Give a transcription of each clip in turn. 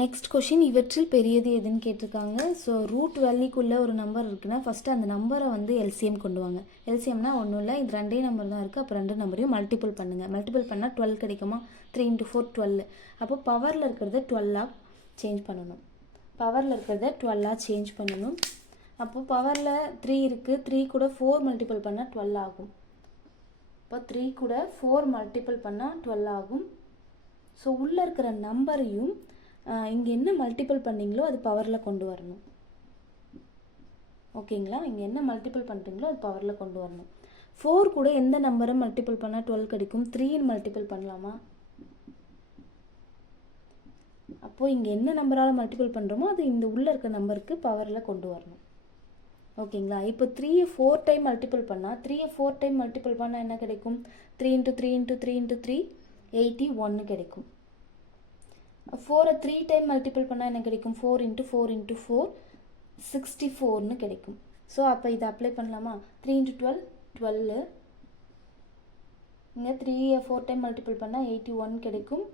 Next question, இவற்றில் பெரியது எதுன்னு கேட்டிருக்காங்க. ஸோ ரூட் வேல்யூக்குள்ளே ஒரு நம்பர் இருக்குன்னா ஃபஸ்ட்டு அந்த நம்பரை வந்து எல்சிஎம் கொண்டு வாங்க. எல்சிஎம்னா ஒன்றும் இல்லை, இது ரெண்டே நம்பர் தான் இருக்குது. அப்போ ரெண்டு நம்பரையும் மல்டிபிள் பண்ணுங்கள். மல்டிபிள் பண்ணால் 12 கிடைக்குமா? 3 × 4 12. அப்போ பவரில் இருக்கிறத 12ஆக சேஞ்ச் பண்ணணும். பவரில் இருக்கிறத 12ஆக சேஞ்ச் பண்ணணும். அப்போது பவரில் 3 இருக்குது, 3 கூட 4 மல்டிபிள் பண்ணால் 12 ஆகும். இப்போ 3 கூட 4 மல்டிபிள் பண்ணால் 12 ஆகும். ஸோ உள்ளே இருக்கிற நம்பரையும் இங்கே என்ன மல்டிபிள் பண்ணிங்களோ அது பவரில் கொண்டு வரணும். ஓகேங்களா? இங்கே என்ன மல்டிபிள் பண்ணுறீங்களோ அது பவரில் கொண்டு வரணும். 4 கூட எந்த நம்பரை மல்டிபிள் பண்ணால் 12 கிடைக்கும்? 3ன்னு மல்டிபிள் பண்ணலாமா? அப்போது இங்கே என்ன நம்பரால் மல்டிபிள் பண்ணுறோமோ அது இந்த உள்ளே இருக்க நம்பருக்கு பவரில் கொண்டு வரணும். ஓகேங்களா? இப்போ 3யை 4 டைம் மல்டிபிள் பண்ணால் 3யை 4 டைம் மல்டிபிள் பண்ணால் என்ன கிடைக்கும்? 3 × 3 × 3 × 3 81 கிடைக்கும். 4ரை 3 டைம் மல்டிபிள் பண்ணால் என்ன கிடைக்கும்? 4 × 4 × 4 64ன்னு கிடைக்கும். ஸோ அப்போ இதை அப்ளை பண்ணலாமா? 3 × 12 12. இங்கே 3யை 4 டைம் மல்டிபிள் பண்ணால் 81 கிடைக்கும்.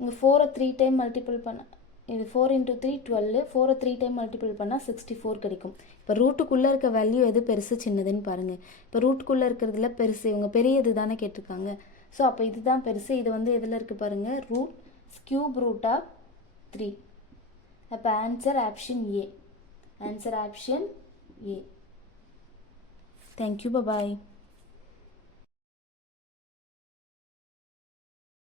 இங்கே 4ரை 3 டைம் மல்டிபிள் பண்ணால் இது 4 × 3 12. 4ரை 3 டைம் மல்டிபிள் பண்ணால் 64 கிடைக்கும். இப்போ ரூட்டுக்குள்ளே இருக்க வேல்யூ எது பெருசு சின்னதுன்னு பாருங்கள். இப்போ ரூட்டுக்குள்ளே இருக்கிறதுல பெருசு, இவங்க பெரியது தானே கேட்டிருக்காங்க. ஸோ அப்போ இதுதான் பெருசு. இது வந்து எதில் இருக்குது பாருங்கள்? Root cube root of 3. அப்போ answer option A. Answer option A. Thank you. Bye.